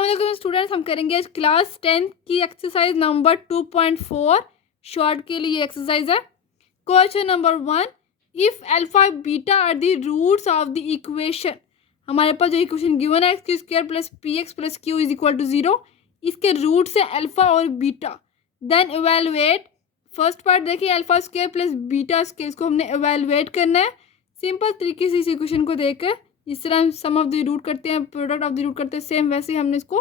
अस्सलाम वालेकुम स्टूडेंट्स, हम करेंगे आज क्लास 10 की एक्सरसाइज नंबर 2.4 शॉर्ट के लिए एक्सरसाइज है। Question number 1, if alpha beta are the roots of the equation. हमारे पास जो इक्वेशन गिवन है x square plus p x plus q is equal to 0, इसके रूट्स है अल्फा और beta. Then evaluate, first part देखिए alpha square plus beta square, इसको हमने इवेलुएट करना है सिंपल तरीके से। इस इक्वेशन को देखकर जिस तरह हम सम ऑफ द रूट करते हैं, प्रोडक्ट ऑफ द रूट करते हैं, सेम वैसे ही हमने इसको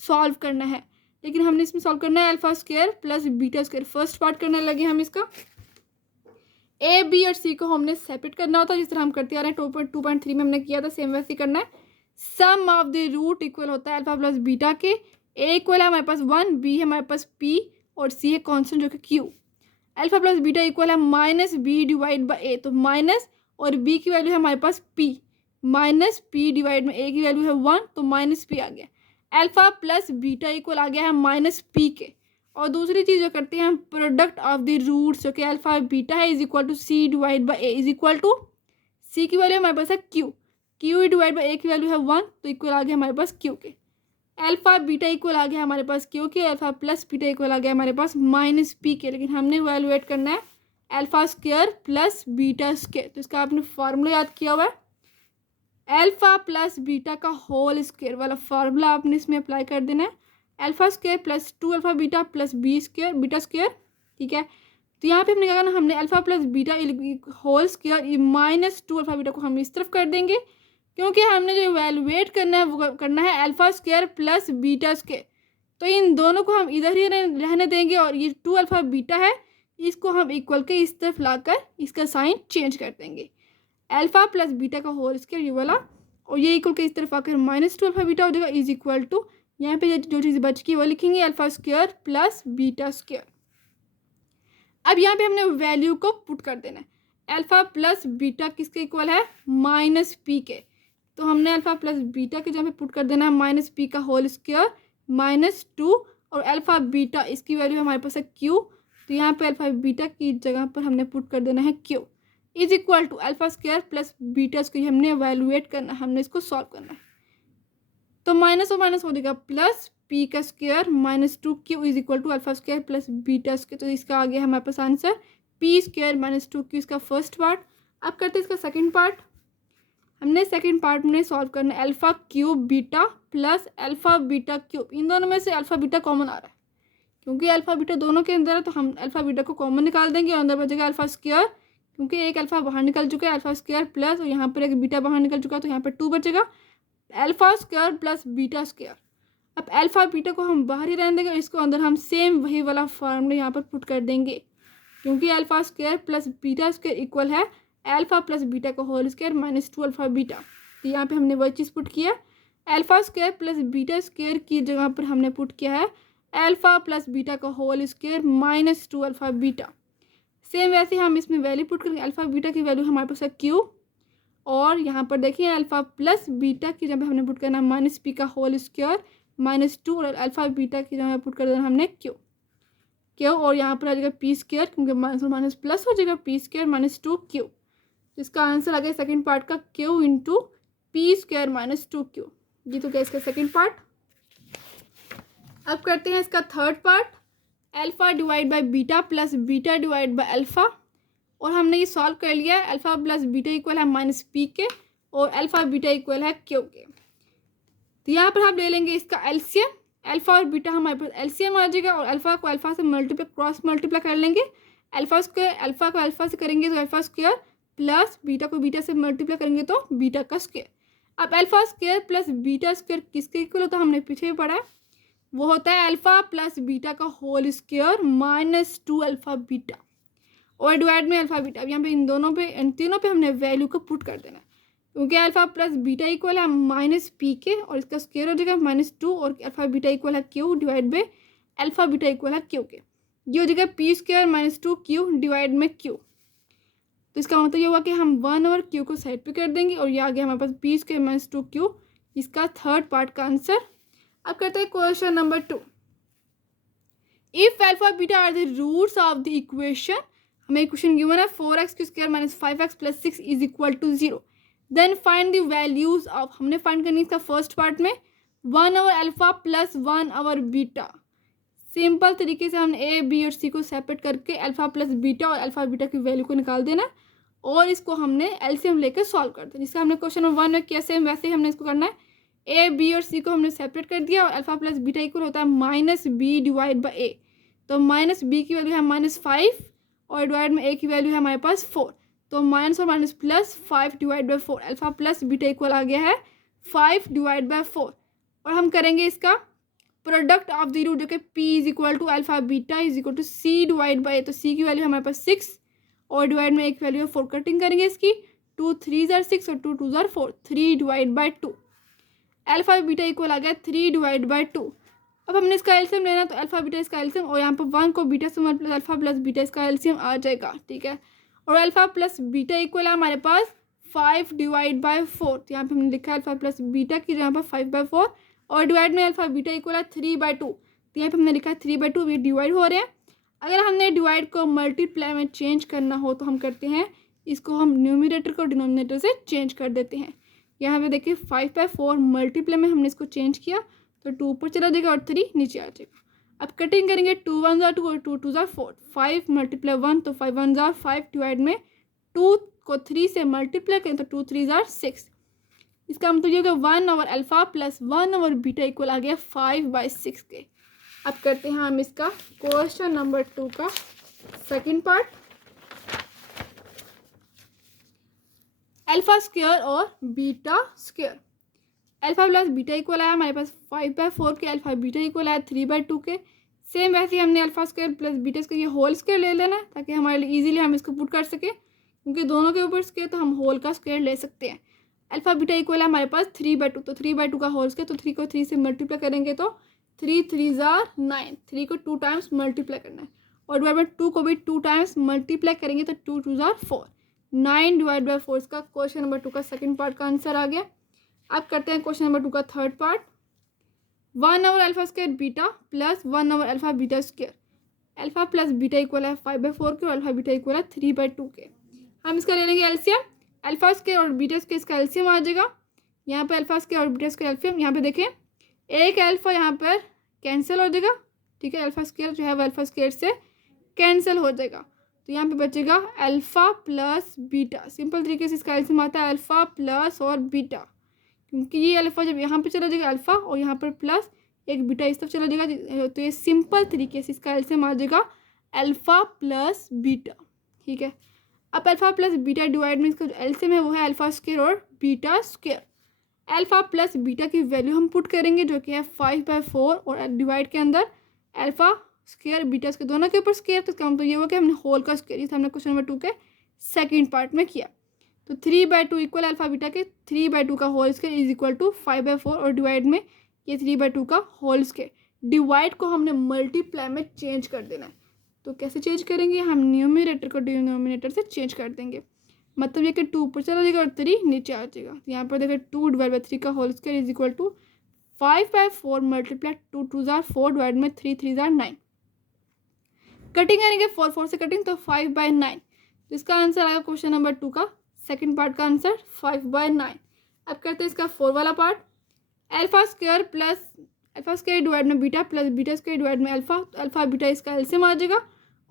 सॉल्व करना है। लेकिन हमने इसमें सॉल्व करना है alpha square plus beta square. First part करने लगे हम इसका, ए बी और सी को हमने सेपरेट करना होता है जिस तरह हम करते आ रहे हैं 2.3 में हमने किया था, सेम वैसे ही करना है। सम ऑफ द रूट इक्वल होता है अल्फा प्लस बीटा के। ए इक्वल है हमारे पास 1, बी है हमारे पास पी और सी है कॉन्स्टेंट जो कि Q. Alpha plus beta equal है minus B divide by A, तो माइनस और बी की वैल्यू है हमारे पास पी, माइनस पी डिवाइड में ए की वैल्यू है 1, तो माइनस पी आ गया। अल्फा प्लस बीटा इक्वल आ गया है माइनस पी के। और दूसरी चीज़ जो करते हैं हम प्रोडक्ट ऑफ द रूट्स, जो कि अल्फा बीटा है is equal to C divide by a is equal to c की वैल्यू हमारे पास है q, q divide by a की वैल्यू है 1, तो इक्वल आ गया हमारे पास क्यू के। अल्फा बीटा इक्वल आ गया हमारे पास क्यू के, अल्फा प्लस बीटा इक्वल आ गया हमारे पास माइनस पी के। लेकिन हमने इवैल्यूएट करना है alpha square plus beta square, तो इसका आपने फार्मूला याद किया हुआ है। अल्फा प्लस बीटा का होल स्क्वायर वाला फार्मूला आपने इसमें अप्लाई कर देना है। Alpha square plus 2 alpha beta plus b square beta square, ठीक है। तो यहाँ पे हमने क्या करना, हमने alpha plus beta whole square minus 2 alpha beta को हम इस तरफ कर देंगे, क्योंकि हमने जो इवैल्यूएट करना है वो करना है alpha square plus beta square. तो इन दोनों को हम इधर ही रहने देंगे और ये 2 अल्फा बीटा है इसको हम इक्वल के इस तरफ लाकर इसका साइन चेंज कर देंगे। अल्फा प्लस बीटा का होल स्क्वायर ये वाला, और ये इक्वल के इस तरफ आकर माइनस 2 अल्फा बीटा हो जाएगा इज इक्वल टू, यहाँ पे जो चीज़ बच गई वो लिखेंगे alpha square plus beta square. अब यहाँ पे हमने वैल्यू को पुट कर देना है। अल्फा प्लस बीटा किसके इक्वल है, माइनस पी के। तो हमने अल्फा प्लस बीटा के जगह पे पुट कर देना है माइनस पी का होल स्क्वायर माइनस 2, और अल्फा बीटा इसकी वैल्यू हमारे पास है क्यू, तो यहाँ पे अल्फा बीटा की जगह पर हमने पुट कर देना है q is equal to alpha square plus beta square. हमने इवैल्यूएट करना है, हमने इसको सॉल्व करना है। तो माइनस और माइनस हो जाएगा प्लस पी का square minus 2 q is equal to alpha square plus beta square. तो इसका आ गया हमारे पास answer p square minus 2 Q, इसका फर्स्ट पार्ट। अब करते हैं इसका सेकेंड पार्ट। हमने सेकेंड पार्ट में सॉल्व करना है alpha cube beta plus alpha beta cube. इन दोनों में से अल्फा बीटा कॉमन आ रहा है, क्योंकि अल्फा बीटा दोनों के अंदर है, तो हम अल्फा बीटा को कॉमन निकाल देंगे और अंदर बचेगा अल्फा स्क्वायर, क्योंकि एक अल्फा बाहर निकल चुका है अल्फा स्क्वायर प्लस, और यहाँ पर एक बीटा बाहर निकल चुका है तो यहाँ पर 2 बचेगा alpha square plus beta square. अब अल्फा बीटा को हम बाहर ही रहने देंगे, इसको अंदर हम सेम वही वाला फार्मूला यहाँ पर पुट कर देंगे, क्योंकि alpha square plus beta square equal है अल्फा प्लस बीटा का whole square minus 2 alpha beta. तो यहाँ पे हमने वही चीज़ पुट किया, alpha square plus beta square की जगह पर हमने पुट किया है अल्फा प्लस बीटा का whole square minus 2 alpha beta. Same वैसे हम इसमें वैल्यू पुट करेंगे, अल्फा बीटा की वैल्यू हमारे पास है क्यू, और यहाँ पर देखिए अल्फा प्लस बीटा की जगह हमने पुट करना माइनस पी का होल स्क्वायर माइनस 2, और अल्फा बीटा की जगह पुट कर देना हमने क्यू, और यहाँ पर आ जाएगा पी स्क्वायर, क्योंकि माइनस और माइनस प्लस हो जाएगा पी स्क्वायर माइनस 2 क्यू। इसका आंसर आ गया सेकेंड पार्ट का Q into P square minus 2 Q. ये तो क्या इसका सेकेंड पार्ट। अब करते हैं इसका third part, alpha divide by beta plus beta divide by alpha, और हमने ये सॉल्व कर लिया है। अल्फा प्लस बीटा इक्वल है माइनस पी के और अल्फा बीटा इक्वल है क्यू के। तो यहाँ पर हम ले लेंगे इसका एलसीएम, अल्फा और बीटा हमारे पास एलसीएम आ जाएगा, और अल्फा को अल्फा से क्रॉस मल्टीप्लाई कर लेंगे। अल्फा स्क्वायर अल्फा को अल्फा से करेंगे तो अल्फा स्क्वायर प्लस बीटा को बीटा से मल्टीप्लाई करेंगे तो बीटा का स्क्वायर। अब alpha square plus beta square किसके इक्वल होता है, हमने पीछे भी पढ़ा है, वो होता है अल्फा प्लस बीटा का whole square minus 2 alpha beta, और डिवाइड में अल्फा बीटा। अब यहाँ पे इन तीनों पे हमने वैल्यू को पुट कर देना है, क्योंकि अल्फा प्लस बीटा इक्वल है माइनस पी के, और इसका स्क्वायर हो जाएगा माइनस 2, और अल्फा बीटा इक्वल है Q divide by alpha beta equal है क्यू के। ये हो जाएगा P square minus 2 Q divide में क्यू। तो इसका मतलब ये हुआ कि हम 1 और क्यू को साइड पे कर देंगे, और ये आ गया हमारे पास पी स्क्वायर माइनस 2 क्यू, इसका थर्ड पार्ट का आंसर। अब करते हैं question number 2, if alpha beta are the roots of the equation. हमें इक्वेशन गिवन है 4x square minus 5x plus 6 is equal to 0, then find the values of. हमने find करनी इसका फर्स्ट पार्ट में 1 over alpha plus 1 over beta. Simple तरीके से हमने A B और सी को सेपरेट करके अल्फ़ा प्लस बीटा और अल्फ़ा बीटा की वैल्यू को निकाल देना और इसको हमने एलसीएम लेकर सॉल्व कर देना। जिसका हमने क्वेश्चन नंबर 1 में किया सेम वैसे ही हमने इसको करना है। ए बी और सी को हमने सेपरेट कर दिया और अल्फ़ा प्लस बीटा इक्वल होता है minus B divide by A. तो माइनस बी की वैल्यू है -5 और डिवाइड में ए की वैल्यू है हमारे पास 4। तो माइनस और minus plus 5 divide by 4। Alpha plus beta equal आ गया है 5 डिवाइड बाई 4। और हम करेंगे इसका प्रोडक्ट ऑफ द रूट जो कि p is equal to alpha beta is equal to c divide by. तो c की वैल्यू हमारे पास 6 और डिवाइड में एक वैल्यू 4। कटिंग करेंगे इसकी 2 3 ज़ार 6 और 2 2 ज़ार 4। 3 divide by 2। Alpha beta equal आ गया 3 डिवाइड बाई 2। अब हमने इसका एलसीएम लेना तो अल्फ़ा बीटा इसका एलसीएम और यहाँ पर 1 को बीटा से मल्टीप्लाई अल्फ़ा प्लस बीटा इसका एलसीएम आ जाएगा। ठीक है। और अल्फ़ा प्लस बीटा इक्वल है हमारे पास 5 डिवाइड बाई 4। तो यहाँ पे हमने लिखा है अल्फ़ा प्लस बीटा की यहाँ पर 5 बाई 4 और डिवाइड में अल्फ़ा बीटा इक्वल है 3 बाई 2। तो यहाँ पे हमने लिखा है 3 बाई 2। ये डिवाइड हो रहे हैं। अगर हमने डिवाइड को मल्टीप्लाई में चेंज करना हो तो हम करते हैं इसको हम न्यूमरेटर को डिनोमिनेटर से चेंज कर देते हैं। यहाँ पे देखिए 5 बाई 4 मल्टीप्लाई में हमने इसको चेंज किया तो 2 ऊपर चला जाएगा और 3 नीचे आ जाएगा। अब कटिंग करेंगे 2 1 ज़ार 2 और 2 2 ज़ार 4। 5 मल्टीप्लाई 1 तो 5 1 ज़ार 5 डिवाइड में 2 को 3 से मल्टीप्लाई करें तो 2 3 ज़ार 6। इसका मतलब ये होगा 1 over alpha plus 1 over beta equal आ गया 5 बाई 6 के। अब करते हैं हम इसका क्वेश्चन नंबर 2 का सेकंड पार्ट। अल्फ़ा स्क्वायर और beta square. Alpha plus beta equal आया हमारे पास 5 बाई 4 के। अल्फ़ा बीटा इक्वल आया 3 बाई 2 के। सेम वैसे ही हमने alpha square plus beta square ये होल स्क्वायर ले लेना है ताकि हमारे लिए ईजिली हम इसको पुट कर सकें। क्योंकि दोनों के ऊपर स्क्वायर तो हम होल का स्क्वायर ले सकते हैं। अल्फ़ा बीटा इक्वल है हमारे पास 3 बाई 2। तो 3 बाई 2 का होल स्क्वायर तो 3 को 3 से मल्टीप्लाई करेंगे तो 3 3 ज़ार 9। 3 को 2 टाइम्स मल्टीप्लाई करना है और डिवाइड बाई 2 को भी 2 टाइम्स मल्टीप्लाई करेंगे तो 2 2 ज़ार 4। 9 डिवाइड बाई 4 इसका क्वेश्चन नंबर 2 का सेकंड पार्ट का आंसर आ गया। अब करते हैं क्वेश्चन नंबर 2 का third part. 1 over alpha square beta plus 1 over alpha beta square. Alpha plus beta equal है 5 बाई 4 के और अल्फ़ा बीटा इक्वल है 3 बाई 2 के। हम इसका ले लेंगे एलसीएम। अल्फ़ा स्क्वायर और बीटा स्क्वायर इसका एलसीएम आ जाएगा। यहाँ पे अल्फ़ा स्क्वायर और बीटा स्क्वायर एलसीएम यहाँ पे देखें एक अल्फ़ा यहाँ पर कैंसिल हो जाएगा। ठीक है। अल्फ़ा स्क्वायर जो है वो अल्फ़ा स्क्वायर से कैंसिल हो जाएगा। तो यहाँ पे बचेगा अल्फ़ा प्लस बीटा। सिंपल तरीके से इसका एलसीएम आता है अल्फ़ा प्लस और बीटा। क्योंकि ये अल्फ़ा जब यहाँ पे चला जाएगा अल्फ़ा और यहाँ पर प्लस एक बीटा इस तरफ चला जाएगा तो ये सिंपल तरीके से इसका एलसीएम आ जाएगा अल्फ़ा प्लस बीटा। ठीक है। अब अल्फ़ा प्लस बीटा डिवाइड में इसका जो एलसीएम है वो है अल्फ़ा स्क्वायर और beta square. Alpha plus beta की वैल्यू हम पुट करेंगे जो कि है 5 बाई 4 और डिवाइड के अंदर अल्फ़ा स्क्वायर बीटा स्क्वायर दोनों के ऊपर स्क्वायर। तो इसका मतलब ये हुआ कि हमने होल का स्क्वायर इसे हमने क्वेश्चन नंबर 2 के सेकंड पार्ट में किया। तो 3 बाई 2 इक्वल अल्फ़ा बीटा के 3 बाई 2 का whole square is equal to 5 by 4 और डिवाइड में ये 3 बाई 2 का होल स्क्वायर। डिवाइड को हमने मल्टीप्लाई में चेंज कर देना है। तो कैसे चेंज करेंगे हम न्यूमरेटर को डिनोमिनेटर से चेंज कर देंगे। मतलब ये कि 2 ऊपर चला जाएगा और 3 नीचे आ जाएगा। तो यहाँ पर देखिए 2 डिवाइड बाई 3 का whole square is equal to 5 by 4 multiply 2 2 ज़ार 4 डिवाइड में 3 3 ज़ार 9। कटिंग करेंगे 4 4 से कटिंग तो 5 बाई 9। तो इसका आंसर आएगा क्वेश्चन नंबर 2 का सेकंड पार्ट का आंसर 5 बाई 9। अब करते हैं इसका 4 वाला part. Alpha square plus alpha square divide में beta plus beta square divide में अल्फ़ा। तो अल्फ़ा बीटा इसका एलसीएम आ जाएगा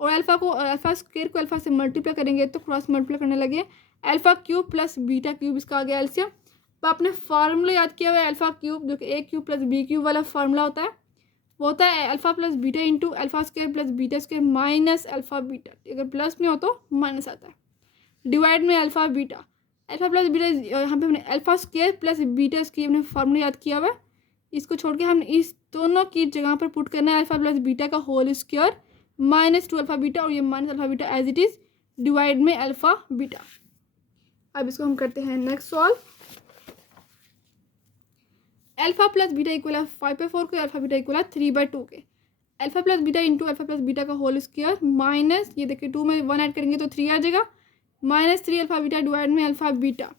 और अल्फ़ा स्क्वायर को अल्फ़ा से मल्टीप्लाई करेंगे तो क्रॉस मल्टीप्लाई करने लगे alpha cube plus beta cube इसका आ गया एलसीएम। तो आपने फार्मूला याद किया हुआ है अल्फ़ा क्यूब जो कि ए क्यूब प्लस बी क्यूब वाला फार्मूला होता है। वो होता है alpha plus beta into alpha square plus beta square minus alpha beta. अगर प्लस में हो तो माइनस आता है। डिवाइड में alpha beta alpha plus beta यहाँ पे हमने alpha square plus beta square हमने फार्मूला याद किया हुआ है। इसको छोड़ के हमने इस दोनों की जगह पर पुट करना है अल्फ़ा प्लस बीटा का whole square minus 2 alpha beta और ये minus alpha beta as it is divide में अल्फ़ा बीटा। अब इसको हम करते हैं next solve. Alpha plus beta equal है 5 बाई 4 के अल्फ़ा बीटा इक्वल है 3 बाई 2 के। Alpha plus beta into alpha plus beta का होल स्क्वायर माइनस ये देखिए 2 में 1 ऐड करेंगे तो 3 आ जाएगा माइनस 3 अल्फ़ा बीटा डिवाइड में alpha beta.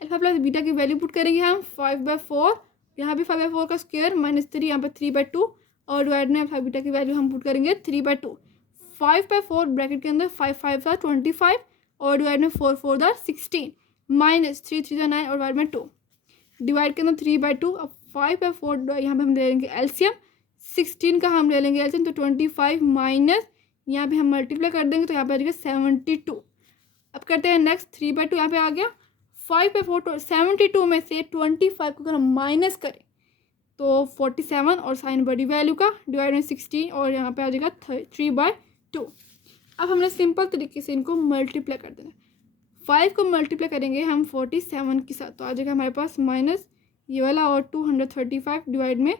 Alpha plus beta की वैल्यू पुट करेंगे हम 5 बाई 4 यहाँ भी 5 बाई 4 का स्क्वायर माइनस 3 यहाँ पर 3 बाई 2 और डिवाइड में अल्फ़ा बीटा की वैल्यू हम पुट करेंगे 3 बाई 2। 5 बाई 4 ब्रैकेट के अंदर 5 5 था 25 और डिवाइड में 4 4 था 16 माइनस 3 3 था 9 और डिवाइड में 2 डिवाइड के अंदर 3 बाई 2। अब 5/4 यहाँ पे हम ले लेंगे एलसीएम, 16 का हम ले लेंगे एलसीएम, तो 25 माइनस यहाँ पे हम मल्टीप्लाई कर देंगे तो यहाँ पे आ जाएगा 72। अब करते हैं नेक्स्ट 3/2 यहाँ पे आ गया। 5/4 72 में से 25 को अगर हम माइनस करें तो 47 और साइन बड़ी वैल्यू का डिवाइड में 16 और यहाँ पे आ जाएगा 3/2। अब हमने सिंपल तरीके से इनको मल्टीप्लाई कर देना। 5 को मल्टीप्लाई करेंगे हम 47 के साथ तो आ जाएगा हमारे पास माइनस ये वाला और 235 डिवाइड में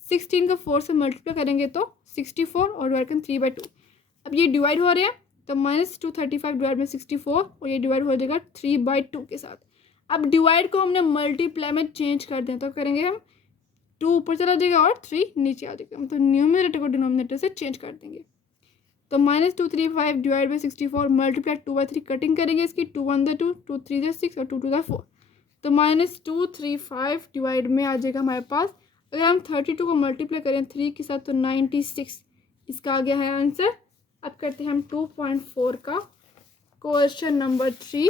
16 का 4 से मल्टीप्लाई करेंगे तो 64 और डिवाइड करें 3/2। अब ये डिवाइड हो रहे हैं तो -235 डिवाइड में 64 और ये डिवाइड हो जाएगा 3/2 के साथ। अब डिवाइड को हमने मल्टीप्लाई में चेंज कर दें तो करेंगे हम 2 ऊपर चला जाएगा और 3 नीचे आ जाएगा, मतलब न्यूमरेटर को डिनोमिनेटर से चेंज कर देंगे। तो -235 डिवाइड बाई 64 मल्टीप्लाई 2/3 कटिंग करेंगे इसकी, 2 1 2 2 3 6 और 2 2 4। तो -235 डिवाइड में आ जाएगा हमारे पास, अगर हम 32 को मल्टीप्लाई करें 3 के साथ तो 96, इसका आ गया है आंसर। अब करते हैं हम 2.4 का question number 3।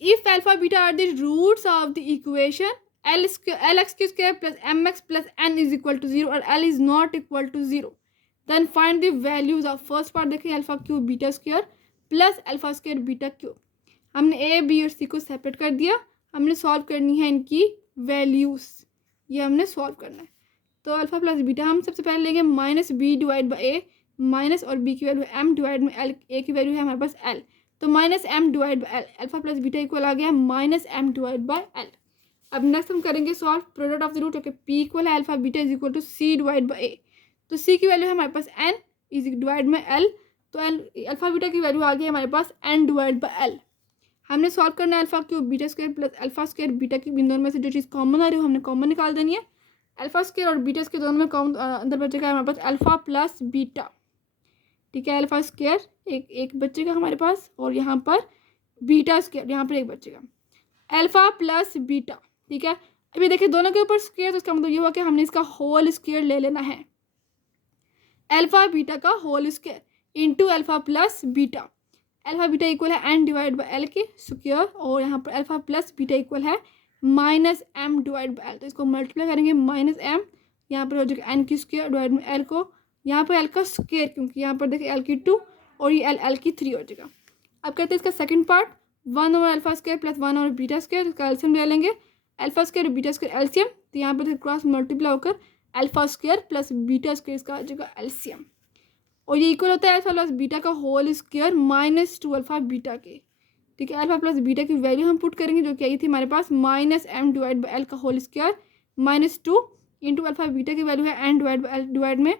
If alpha beta are the roots of the equation lx square plus mx plus n is equal to 0 और l is not equal to 0, then find the values of first part देखें alpha cube beta square plus alpha square beta cube. हमने A B और सी को separate कर दिया, हमने solve करनी है इनकी वैल्यूज, ये हमने सॉल्व करना है। तो अल्फा प्लस बीटा हम सबसे पहले लेंगे minus B divide by A, minus और बी की वैल्यू एम डिवाइड में एल, ए की वैल्यू है हमारे पास एल, तो minus M divide by L, alpha plus beta equal आ गया minus M divide by L. अब नेक्स्ट हम करेंगे solve product of the root, okay P equal है alpha beta is equal to C divide by A, तो C की value है हमारे पास एन इज डिवाइड में एल, तो एन अल्फा बीटा की वैल्यू आ गई हमारे पास एन डिवाइड बाई एल। हमने सॉल्व करना है alpha cube beta square plus alpha square beta की, इन दोनों में से जो चीज़ कॉमन आ रही है हमने कॉमन निकाल देनी है। अल्फा स्क्वायर और बीटा स्क्वायर दोनों में कॉमन अंदर बचेगा हमारे पास अल्फा प्लस बीटा, ठीक है, अल्फा स्क्वायर एक बचेगा हमारे पास और यहाँ पर बीटा स्क्वायर यहाँ पर एक बचेगा, अल्फा प्लस बीटा, ठीक है। अभी देखिए दोनों के ऊपर स्क्वायर, तो इसका मतलब ये हुआ कि हमने इसका होल स्क्वायर ले लेना है, अल्फा बीटा का whole square into alpha plus beta. Alpha beta equal है एन डिवाइड बाई एल के स्क्वायर और यहाँ पर अल्फा प्लस बीटा इक्वल है minus M divide by L, तो इसको मल्टीप्लाई करेंगे माइनस एम, यहाँ पर हो जाएगा एन की स्क्वायर डिवाइड में एल को, यहाँ पर एल का स्क्वायर क्योंकि यहाँ पर देखिए एल की 2 और ये एल की 3 हो जाएगा। अब कहते हैं इसका second part 1 over alpha square plus 1 over beta square, इसका एलसीएम ले लेंगे, alpha square beta square LCM, तो यहाँ पर क्रॉस मल्टीप्लाई होकर alpha square plus beta square इसका आ जाएगा एलसीएम, और ये इक्वल होता है अल्फा प्लस बीटा का होल स्क्वायर -2 अल्फा बीटा के, ठीक है। अल्फा प्लस बीटा की वैल्यू हम पुट करेंगे जो कि आई थी हमारे पास minus M divide by l का whole square -2 into alpha beta की वैल्यू है N divide by l divide में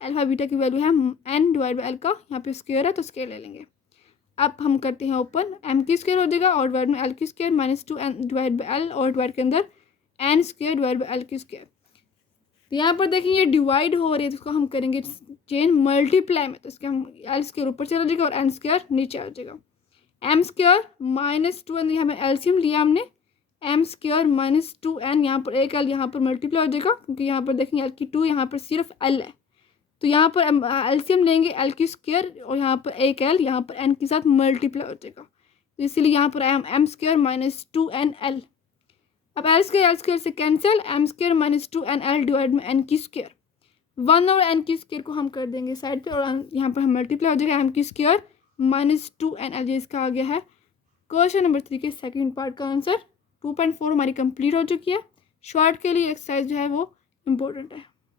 अल्फा बीटा की वैल्यू है एन डिवाइड बाई एल का, यहाँ पे स्क्वायर है तो स्क्वायर ले लेंगे। अब हम करते हैं ओपन, एम की स्क्वायर हो जाएगा और डिवाइड में एल की square -2 N divide by L और डिवाइड के अंदर N square divide by L की स्क्वायर। तो यहाँ पर देखें ये डिवाइड हो रही है तो इसको हम करेंगे चेंज मल्टीप्लाई में, तो इसके हम एल स्क्वायर ऊपर चला जाएगा और एन स्क्वायर नीचे आ जाएगा। एम स्क्वायर -2 एन, यहाँ में एलसीएम लिया हमने, एम स्क्वायर -2 एन, यहाँ पर एक एल यहाँ पर मल्टीप्लाई हो जाएगा क्योंकि यहाँ पर देखेंगे एल की 2 यहाँ पर सिर्फ एल है, तो यहाँ पर एलसीएम लेंगे एल की स्क्वायर और यहाँ पर एक एल यहाँ पर एन के साथ मल्टीप्लाई हो जाएगा, तो इसीलिए यहाँ पर एम स्क्वायर -2 एन एल। अब एल स्क्वायर से cancel, M square -2 N L divide में एन की स्क्वायर, 1 और एन की स्क्वायर को हम कर देंगे साइड पे और यहाँ पर हम मल्टीप्लाई हो जाएगा एम की स्क्वायर -2 एन एल, इसका आ गया है क्वेश्चन नंबर 3 के सेकंड पार्ट का आंसर। 2.4 हमारी कंप्लीट हो चुकी है। शॉर्ट के लिए एक्सरसाइज जो है वो इम्पोर्टेंट है।